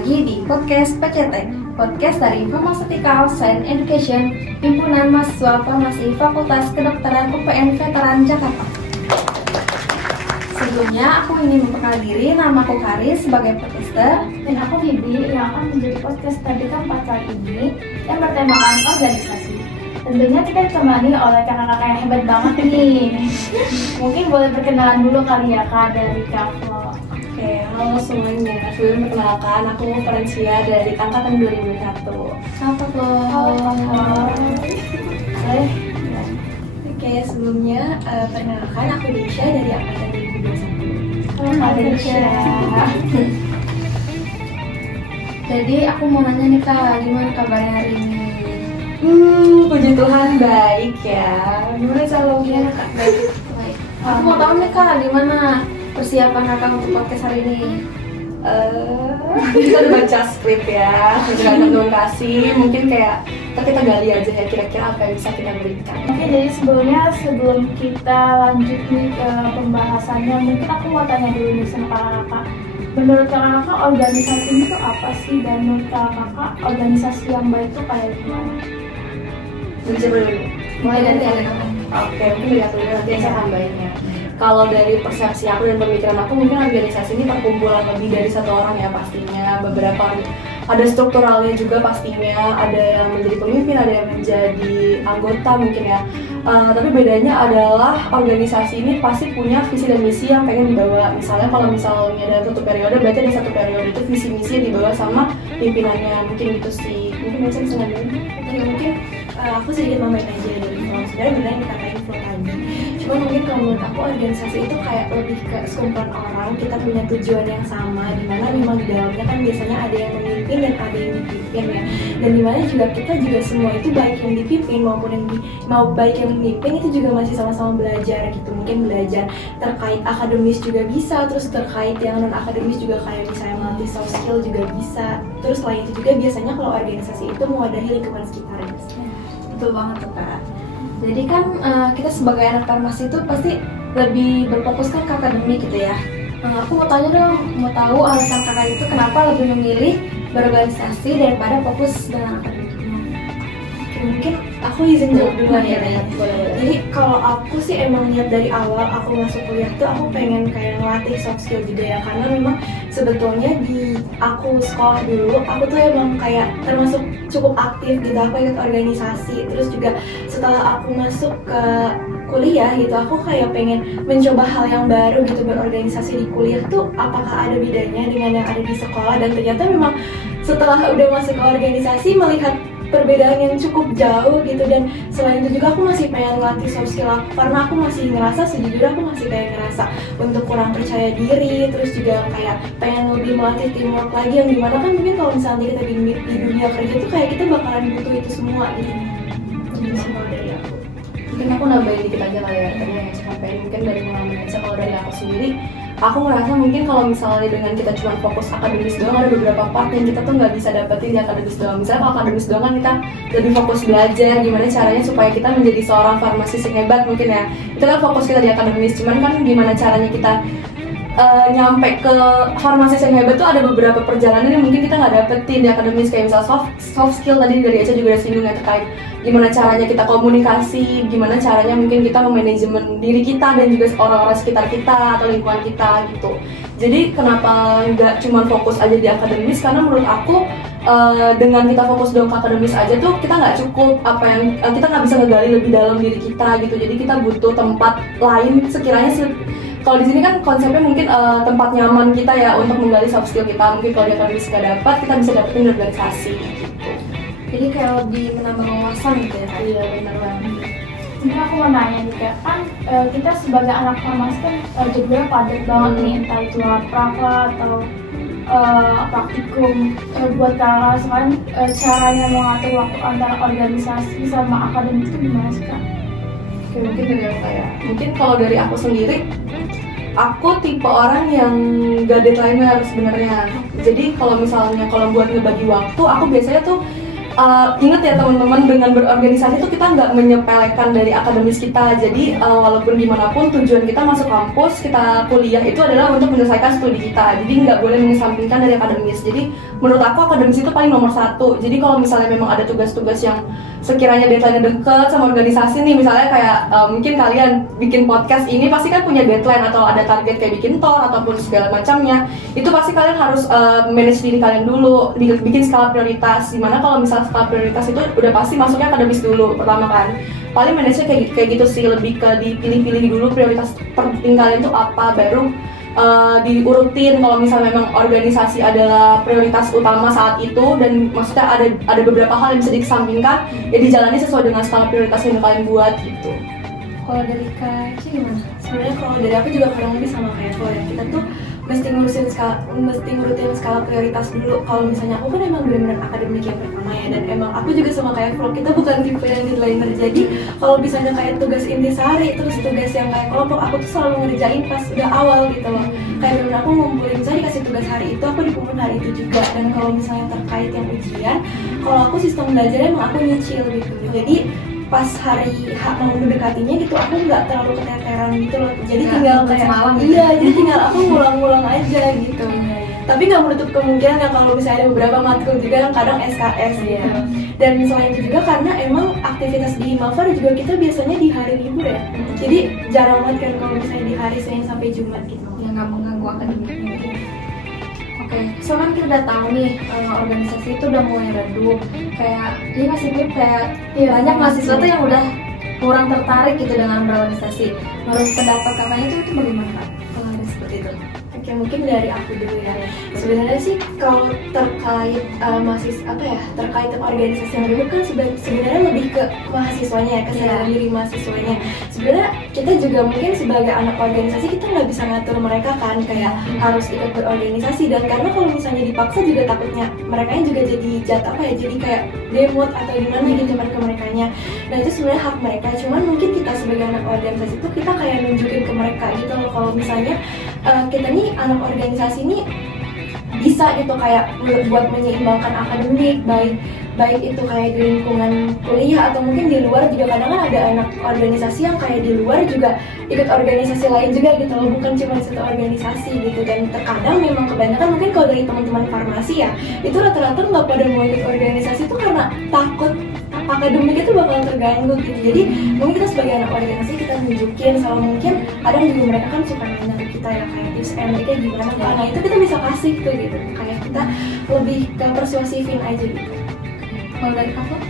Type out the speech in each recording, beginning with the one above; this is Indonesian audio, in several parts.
lagi di podcast PCT, podcast dari Pharmaceutical Science Education, Himpunan Mahasiswa Farmasi Fakultas Kedokteran UPN Veteran Jakarta. Sebelumnya aku ingin memperkenalkan diri, nama aku Karis sebagai podcaster, dan aku Bibi yang akan menjadi podcaster di tempat kali ini yang bertemakan organisasi. Tentunya kita ditemani oleh kakak-kakak yang hebat banget nih. Mungkin boleh perkenalan dulu kali ya Kak dari Kak Flo. Oke, halo semuanya. Sebelum perkenalkan, aku Ferencia dari angkatan 2001. Apa Flo? Oke, sebelumnya perkenalkan aku Desya dari angkatan 2021. Halo Desya. Jadi aku mau nanya nih Kak, gimana kabarnya hari ini? Puji Tuhan baik ya. Gimana selalunya Kak? Baik. Aku mau tahu nih Kak, gimana persiapan Kakak untuk podcast hari ini? Kita udah baca skrip ya, udah kasih. Mungkin kayak kita gali aja ya kira-kira apa yang bisa kita berikan. Oke, jadi sebelum kita lanjut nih ke pembahasannya, mungkin aku mau tanya dulu nih sama kakak-kakak. Menurut kakak-kakak organisasi itu apa sih? Dan menurut kakak-kakak organisasi yang baik itu kayak gimana? Bisa dulu. Mulai dari Kakak. Oke, mungkin dari aku dulu nanti saya tambahinnya. Kalau dari persepsi aku dan pemikiran aku, mungkin organisasi ini perkumpulan lebih dari satu orang ya pastinya. Beberapa ada strukturalnya juga pastinya, ada yang menjadi pemimpin, ada yang menjadi anggota mungkin ya. Tapi bedanya adalah organisasi ini pasti punya visi dan misi yang pengen dibawa. Misalnya kalau misalnya ada satu periode, berarti ada satu periode itu visi misi yang dibawa sama pimpinannya. Mungkin gitu sih. Mungkin bisa ngomong. Ya mungkin aku sedikit nambahin aja dari Flo. Sebenarnya benar yang dikatain Flo tadi. Cuma mungkin kalau menurut aku organisasi itu kayak lebih ke sekumpulan orang, kita punya tujuan yang sama, dimana memang di dalamnya kan biasanya ada yang memimpin dan ada yang dipimpin ya. Dan dimana juga kita juga semua itu baik yang dipimpin maupun yang baik yang memimpin itu juga masih sama-sama belajar gitu. Mungkin belajar terkait akademis juga bisa, terus terkait yang non akademis juga kayak misalnya melatih soft skill juga bisa. Terus selain itu juga biasanya kalau organisasi itu mewadahi lingkungan sekitar. Betul banget tuh Kak. Jadi kan kita sebagai anak farmasi itu pasti lebih berfokuskan ke akademik gitu ya. Aku mau tanya dong, mau tahu alasan kakak itu kenapa lebih memilih berorganisasi daripada fokus dengan akademiknya. Mungkin aku izin jawab duluan ya. Boleh. Jadi kalau aku sih emang niat dari awal aku masuk kuliah tuh aku pengen kayak ngelatih soft skill juga ya, karena memang sebetulnya di aku sekolah dulu aku tuh emang kayak termasuk cukup aktif gitu, aku ikut organisasi. Terus juga setelah aku masuk ke kuliah gitu, aku kayak pengen mencoba hal yang baru gitu, berorganisasi di kuliah tuh apakah ada bedanya dengan yang ada di sekolah. Dan ternyata memang setelah udah masuk ke organisasi melihat perbedaan yang cukup jauh gitu. Dan selain itu juga aku masih pengen latih soft skill aku, karena aku masih ngerasa sejujurnya aku masih kayak ngerasa untuk kurang percaya diri. Terus juga kayak pengen lebih melatih teamwork lagi, yang dimana kan mungkin kalau misalnya kita di dunia kerja tuh kayak kita bakalan butuh itu semua gitu. Jadi semua dari aku. Mungkin aku nambahin dikit aja kali ya, tadi yang sampai mungkin dari pengalaman saya. Kalau dari aku sendiri, aku ngerasa mungkin kalau misalnya dengan kita cuma fokus akademis doang, ada beberapa part yang kita tuh nggak bisa dapetin di akademis doang. Misalnya kalau akademis doang kan kita lebih fokus belajar gimana caranya supaya kita menjadi seorang farmasis yang hebat mungkin ya. Itu kan fokus kita di akademis, cuman kan gimana caranya kita nyampe ke farmasis yang hebat tuh ada beberapa perjalanan yang mungkin kita nggak dapetin di akademis, kayak misal soft skill tadi dari Eca juga ada singgung ya, terkait gimana caranya kita komunikasi, gimana caranya mungkin kita memanajemen diri kita dan juga orang-orang sekitar kita atau lingkungan kita gitu. Jadi kenapa nggak cuma fokus aja di akademis, karena menurut aku dengan kita fokus doang ke akademis aja tuh kita nggak cukup, kita nggak bisa ngegali lebih dalam diri kita gitu. Jadi kita butuh tempat lain sekiranya kalau di sini kan konsepnya mungkin tempat nyaman kita ya untuk menggali soft skill kita. Mungkin kalau di akademis nggak dapat, kita bisa dapetin di organisasi gitu. Jadi kayak lebih menambah wawasan gitu ya Kak. Iya, benar banget. Mungkin aku mau nanya nih Kak, kan kita sebagai anak farmasi kan jadwalnya padat banget nih, entah itu prakla atau praktikum. Buat kakak sekarang caranya mengatur waktu antara organisasi sama akademik itu gimana sih Kak? Oke, mungkin dari aku ya. Mungkin kalau dari aku sendiri, aku tipe orang yang gak deadline-nya sebenarnya. Jadi kalau misalnya buat ngebagi waktu, aku biasanya tuh ingat ya teman-teman, dengan berorganisasi itu kita nggak menyepelekan dari akademis kita. Jadi walaupun gimana pun tujuan kita masuk kampus, kita kuliah itu adalah untuk menyelesaikan studi kita. Jadi nggak boleh mengesampingkan dari akademis. Jadi menurut aku akademis itu paling nomor satu. Jadi kalau misalnya memang ada tugas-tugas yang sekiranya deadline-nya deket sama organisasi nih, misalnya kayak mungkin kalian bikin podcast ini pasti kan punya deadline atau ada target kayak bikin tour ataupun segala macamnya. Itu pasti kalian harus manage diri kalian dulu, bikin skala prioritas. Dimana kalau misalnya skala prioritas itu udah pasti masuknya akademis dulu pertama kan. Paling manage-nya kayak gitu sih, lebih ke dipilih-pilih dulu prioritas terpenting kalian itu apa, baru diurutin kalau misalnya memang organisasi adalah prioritas utama saat itu, dan maksudnya ada beberapa hal yang bisa dikesampingkan, ya dijalani sesuai dengan skala prioritas yang kalian buat gitu. Kalau dari Kak Ci gimana? Sebenarnya kalau dari aku juga kurang lebih sama kayak Flo ya. Kita tuh mesti ngurutin skala prioritas dulu. Kalau misalnya aku kan emang benar-benar akademik yang pertama ya, dan emang aku juga sama kayak Flo, kita bukan tipe yang deadliner. Jadi kalau misalnya kayak tugas intisari terus tugas yang kayak kelompok, aku tuh selalu ngerjain pas udah awal gitu loh. Kayak benar aku ngumpulin, misalnya dikasih tugas hari itu, aku dikumpulin hari itu juga. Dan kalau misalnya terkait yang ujian, kalau aku sistem belajarnya emang aku nyicil gitu. Jadi pas hari mau mendekatinya gitu, aku nggak terlalu keteteran gitu loh. Jadi tinggal kayak semalam gitu. iya, jadi tinggal aku ngulang-ngulang aja gitu. Tapi nggak menutup kemungkinan ya kalau misalnya ada beberapa matkul juga yang kadang SKS gitu. Dan selain itu juga karena emang aktivitas di Himafar juga kita biasanya di hari libur ya. Jadi jarang banget kan kalau misalnya di hari Senin sampai Jumat gitu. Yang nggak mengganggu akademiknya. Oke, soalnya kita udah tahu nih organisasi itu udah mulai redup. Kayak ini masih mirip kayak banyak mahasiswa tuh yang udah kurang tertarik gitu dengan berorganisasi. Menurut pendapat kakaknya itu bagaimana Kak? Kalau ada seperti itu? Oke, mungkin dari aku dulu ya. Sebenarnya sih kalau terkait terkait organisasi yang dulu kan sebenarnya lebih ke mahasiswanya ya, kesadaran diri mahasiswanya. Sebenarnya kita juga mungkin sebagai anak organisasi kita nggak bisa ngatur mereka kan, kayak harus ikut berorganisasi. Dan karena kalau misalnya dipaksa juga takutnya mereka juga jadi jadi kayak demot atau gimana gitu mereka-merekanya. Nah itu sebenarnya hak mereka, cuman mungkin kita sebagai anak organisasi itu kita kayak nunjukin ke mereka gitu loh, kalau misalnya kita nih anak organisasi ini bisa gitu kayak buat menyeimbangkan akademik, baik itu kayak di lingkungan kuliah atau mungkin di luar juga. Kadang kan ada anak organisasi yang kayak di luar juga ikut organisasi lain juga gitu loh, bukan cuma satu organisasi gitu. Dan terkadang memang kebanyakan mungkin kalau dari teman-teman farmasi ya, itu rata-rata nggak pada mau ikut organisasi itu karena takut akademik itu bakal terganggu gitu. Jadi mungkin kita sebagai anak organisasi kita nunjukin sama mungkin kadang juga mereka kan suka nanya ke kita ya kayak tips and triknya gimana Kak. Nah itu kita bisa kasih tuh gitu, kayak kita lebih ke persuasifin aja gitu. Kalau dari kakak?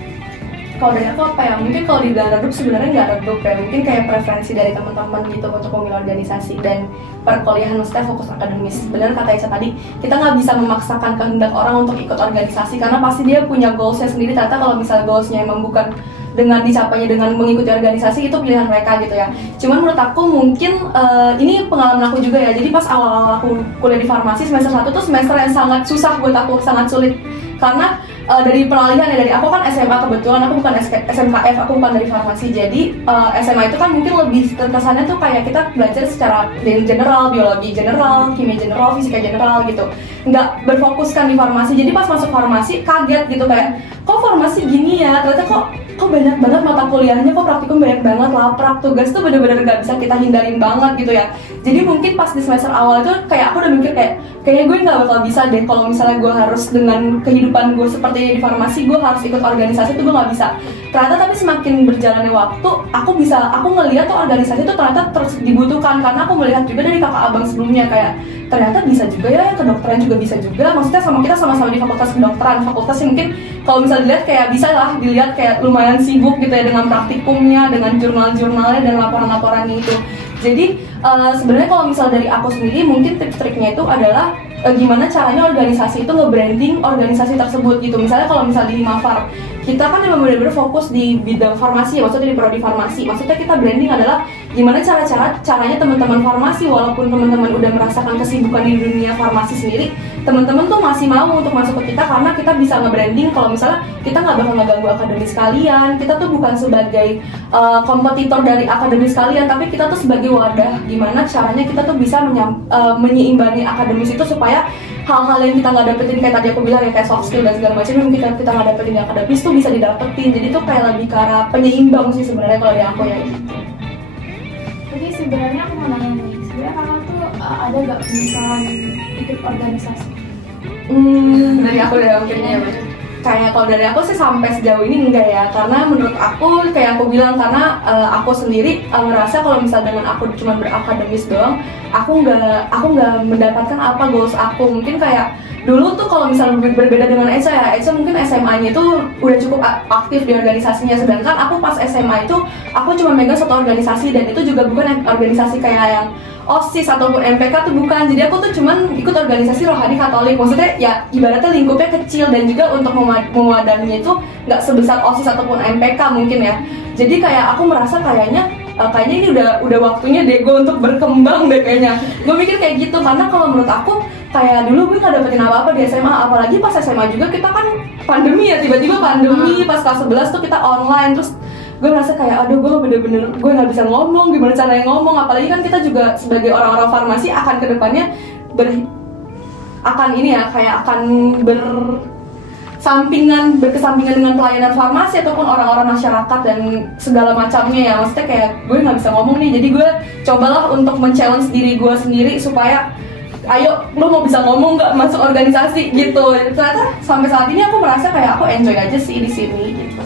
Kalau dari aku apa ya, mungkin kalau dibilang redup sebenarnya nggak redup ya, mungkin kayak preferensi dari teman-teman gitu untuk memilih organisasi dan perkuliahan, maksudnya fokus akademis. Benar kata Ica tadi, kita nggak bisa memaksakan kehendak orang untuk ikut organisasi karena pasti dia punya goalsnya sendiri. Ternyata kalau misalnya goalsnya emang bukan dengan dicapainya dengan mengikuti organisasi, itu pilihan mereka gitu ya. Cuman menurut aku mungkin ini pengalaman aku juga ya. Jadi pas awal-awal aku kuliah di farmasi semester 1 tuh semester yang sangat susah buat aku, sangat sulit. Karena dari peralihan ya, dari aku kan SMA kebetulan, aku bukan SMKF, aku bukan dari farmasi. Jadi SMA itu kan mungkin lebih terkesannya tuh kayak kita belajar secara general, biologi general, kimia general, fisika general gitu. Nggak berfokuskan di farmasi. Jadi pas masuk farmasi kaget gitu, kayak kok farmasi gini ya, ternyata kok banyak banget mata kuliahnya, kok praktikum banyak banget, laprak, tugas tuh bener-bener gak bisa kita hindarin banget gitu ya. Jadi mungkin pas di semester awal itu kayak aku udah mikir kayaknya gue gak bakal bisa deh kalau misalnya gue harus dengan kehidupan gue seperti di farmasi, gue harus ikut organisasi tuh gue gak bisa. Ternyata tapi semakin berjalannya waktu, aku ngeliat tuh organisasi tuh ternyata terus dibutuhkan, karena aku melihat juga dari kakak abang sebelumnya kayak ternyata bisa juga ya, kedokteran juga bisa juga. Maksudnya kita sama-sama di fakultas kedokteran, fakultas yang mungkin kalau misalnya dilihat kayak bisa lah dilihat kayak lumayan sibuk gitu ya dengan praktikumnya, dengan jurnal-jurnalnya dan laporan-laporannya itu. Jadi sebenarnya kalau misalnya dari aku sendiri mungkin tips-triknya itu adalah gimana caranya organisasi itu nge-branding organisasi tersebut gitu. Misalnya kalau misalnya di Himafar, kita kan memang benar-benar fokus di bidang farmasi, maksudnya di prodi farmasi. Maksudnya kita branding adalah gimana caranya teman-teman farmasi, walaupun teman-teman udah merasakan kesibukan di dunia farmasi sendiri, teman-teman tuh masih mau untuk masuk ke kita karena kita bisa nge-branding kalau misalnya kita nggak bakal ngeganggu akademis kalian. Kita tuh bukan sebagai kompetitor dari akademis kalian, tapi kita tuh sebagai wadah gimana caranya kita tuh bisa menyeimbangi akademis itu supaya hal-hal yang kita nggak dapetin, kayak tadi aku bilang ya, kayak soft skill dan segala macam yang kita nggak dapetin di akademis tuh bisa didapetin. Jadi tuh kayak lebih ke arah penyeimbang sih sebenarnya kalau dari aku ya gitu. Jadi sebenarnya aku mau nanya nih, sebenarnya kakak tuh ada gak penyesalan ikut organisasi? Dari aku deh mungkin ya. Kayak kalau dari aku sih sampai sejauh ini enggak ya, karena menurut aku kayak aku bilang, karena aku sendiri ngerasa kalau misalnya dengan aku cuma berakademis doang, aku nggak mendapatkan apa goals aku. Mungkin kayak dulu tuh kalau misalnya berbeda dengan Eca ya, Eca mungkin SMA-nya itu udah cukup aktif di organisasinya, sedangkan aku pas SMA itu aku cuma megang satu organisasi, dan itu juga bukan organisasi kayak yang OSIS ataupun MPK tuh bukan. Jadi aku tuh cuman ikut organisasi rohani Katolik, maksudnya ya ibaratnya lingkupnya kecil, dan juga untuk mewadahinya itu nggak sebesar OSIS ataupun MPK mungkin ya. Jadi kayak aku merasa kayaknya ini udah waktunya deh gue untuk berkembang deh kayaknya. Gue mikir kayak gitu, karena kalau menurut aku kayak dulu gue nggak dapetin apa-apa di SMA, apalagi pas SMA juga kita kan pandemi ya, tiba-tiba pandemi pas kelas 11 tuh kita online, terus gue merasa kayak aduh gue bener-bener gue nggak bisa ngomong, gimana caranya ngomong, apalagi kan kita juga sebagai orang-orang farmasi akan kedepannya berkesampingan dengan pelayanan farmasi ataupun orang-orang masyarakat dan segala macamnya ya. Maksudnya kayak gue nggak bisa ngomong nih, jadi gue cobalah untuk men-challenge diri gue sendiri supaya ayo lo mau bisa ngomong nggak masuk organisasi gitu. Ternyata sampai saat ini aku merasa kayak aku enjoy aja sih di sini gitu.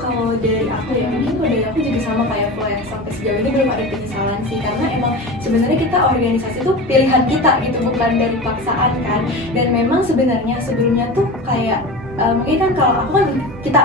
Kalau dari aku ya, mungkin kalau dari aku juga sama kayak Flo ya, sampai sejauh ini belum ada penyesalan sih, karena emang sebenarnya kita organisasi itu pilihan kita gitu, bukan dari paksaan kan. Dan memang sebenarnya sebelumnya tuh kayak mungkin kan kalau aku kan kita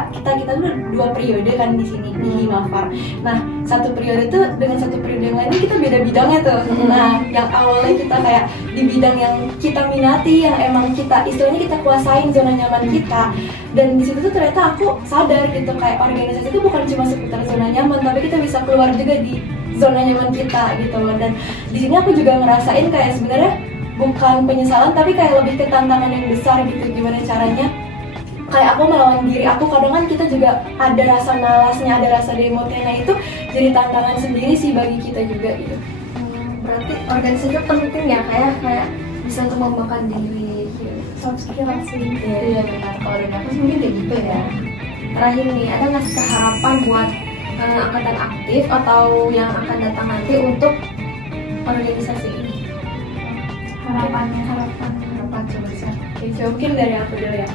tuh 2 periode kan di sini di Himafar. Nah, satu periode itu dengan satu periode yang lainnya kita beda bidangnya tuh. Nah, yang awalnya kita kayak di bidang yang kita minati, yang emang kita istilahnya kita kuasain zona nyaman kita. Dan di situ tuh ternyata aku sadar gitu kayak organisasi itu bukan cuma seputar zona nyaman, tapi kita bisa keluar juga di zona nyaman kita gitu loh. Dan di sini aku juga ngerasain kayak sebenarnya bukan penyesalan, tapi kayak lebih ke tantangan yang besar gitu, gimana caranya kayak aku melawan diri aku. Kadang kan kita juga ada rasa malasnya, ada rasa demotnya, nah itu jadi tantangan sendiri sih bagi kita juga gitu. Berarti organisasi itu penting ya, kayak bisa untuk mengembangkan diri gitu. Soft skill sih. Iya benar, kalau dari aku sih mungkin kayak gitu ya. Terakhir nih, ada nggak sih harapan buat angkatan aktif atau yang akan datang nanti untuk organisasi ini? Harapan Coba bisa. Oke, so mungkin dari aku dulu ya.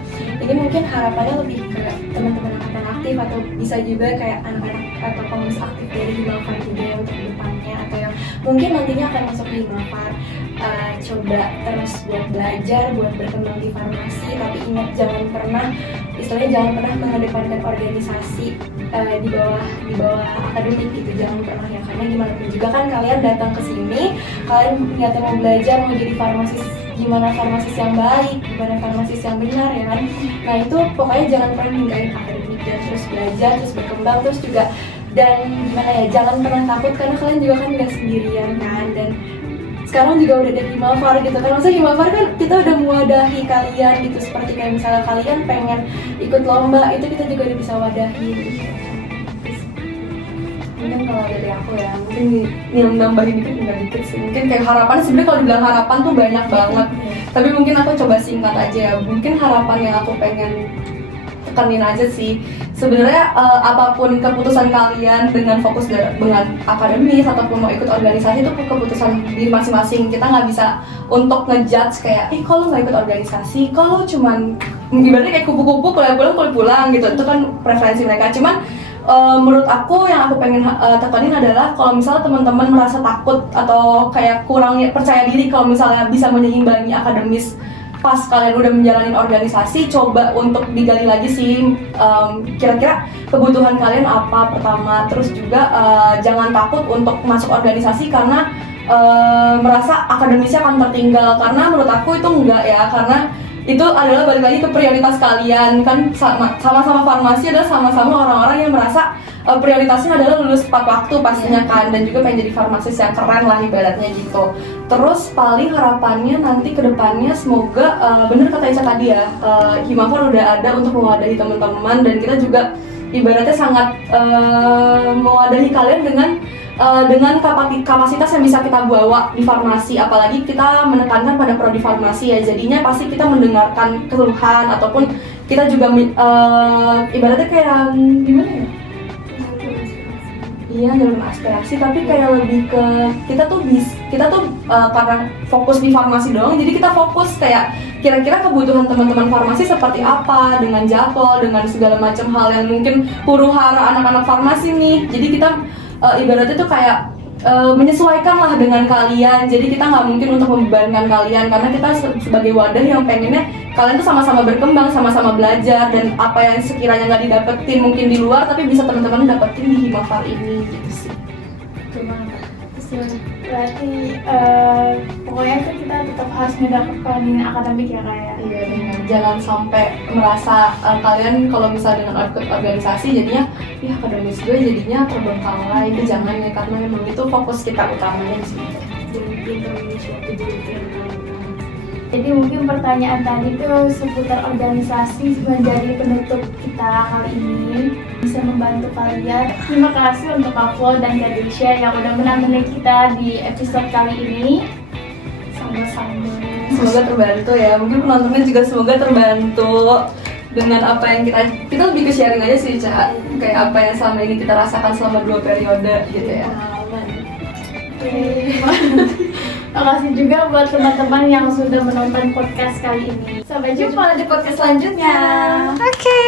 Ini mungkin harapannya lebih ke teman-teman angkatan aktif, atau bisa juga kayak anak-anak atau pengurus aktif dari Himafar juga ya untuk depannya, atau yang mungkin nantinya akan masuk ke Himafar. Coba terus buat belajar, buat berkembang di farmasi, tapi ingat jangan pernah mengedepankan organisasi di bawah akademik gitu, jangan pernah ya, karena gimana pun juga kan kalian datang ke sini, kalian niatnya mau belajar, mau jadi farmasis, gimana farmasis yang baik, gimana farmasis yang benar ya kan. Nah itu pokoknya jangan pernah ninggalin akademik, dan terus belajar, terus berkembang, terus juga dan gimana ya, jangan pernah takut karena kalian juga kan nggak sendirian kan. Dan sekarang juga udah ada Himafar gitu kan, maksudnya Himafar kan kita udah mewadahi kalian gitu, seperti kayak misalnya kalian pengen ikut lomba, itu kita juga udah bisa wadahi gitu. Mungkin kalau dari aku ya, mungkin nambahin dikit sih. Mungkin kayak harapan, sebenarnya kalau dibilang harapan tuh banyak banget. Tapi mungkin aku coba singkat aja ya. Mungkin harapan yang aku pengen tekanin aja sih. Sebenarnya apapun keputusan kalian dengan fokus dengan akademis ataupun mau ikut organisasi, itu keputusan diri masing-masing. Kita nggak bisa untuk ngejudge kayak, kalau nggak ikut organisasi, kalau cuman ibaratnya kayak kupu-kupu pulang gitu. Itu kan preferensi mereka. Cuman menurut aku yang aku pengen tekanin adalah kalau misalnya teman-teman merasa takut atau kayak kurang percaya diri kalau misalnya bisa menyeimbangi akademis pas kalian udah menjalani organisasi, coba untuk digali lagi sih kira-kira kebutuhan kalian apa pertama. Terus juga jangan takut untuk masuk organisasi karena merasa akademisnya akan tertinggal, karena menurut aku itu enggak ya, karena itu adalah balik lagi ke prioritas kalian kan. Sama-sama farmasi adalah sama-sama orang-orang yang merasa prioritasnya adalah lulus tepat waktu pastinya kan, dan juga pengen jadi farmasis yang keren lah ibaratnya gitu. Terus paling harapannya nanti ke depannya semoga bener kata Ica tadi ya, Himafar udah ada untuk mewadahi teman-teman, dan kita juga ibaratnya sangat mewadahi kalian dengan kapasitas yang bisa kita bawa di farmasi. Apalagi kita menekankan pada prodi farmasi ya, jadinya pasti kita mendengarkan keluhan ataupun kita juga ibaratnya kayak gimana ya? Iya, dalam aspirasi, tapi kayak lebih ke kita tuh karena fokus di farmasi doang, jadi kita fokus kayak kira-kira kebutuhan teman-teman farmasi seperti apa, dengan jadwal, dengan segala macam hal yang mungkin huru-hara anak-anak farmasi nih. Jadi kita ibaratnya tuh kayak menyesuaikan lah dengan kalian. Jadi kita nggak mungkin untuk membebankan kalian, karena kita sebagai wadah yang pengennya kalian tuh sama-sama berkembang, sama-sama belajar, dan apa yang sekiranya nggak didapetin mungkin di luar, tapi bisa teman-teman dapetin di Himafar ini gitu sih. Berarti pokoknya tuh kita tetap harus mendapatkan akademik ya kayak. Iya, jangan sampai merasa kalian kalau misalnya dengan organisasi jadinya ya akademis gue jadinya terbengkalai. Itu jangan ya, karena memang itu fokus kita utamanya di sini. Dan pintar menyesuaikan diri itu yang paling utama. Jadi mungkin pertanyaan tadi tuh seputar organisasi menjadi penutup kita kali ini, bisa membantu kalian. Terima kasih untuk Aflo dan Gadisha yang udah menemani kita di episode kali ini. Sama-sama. Semoga terbantu ya. Mungkin penontonnya juga semoga terbantu dengan apa yang kita lebih ke sharing aja sih, Ca. Kayak apa yang selama ini kita rasakan selama 2 periode gitu ya. Terima kasih juga buat teman-teman yang sudah menonton podcast kali ini. Sampai jumpa di podcast selanjutnya. Oke.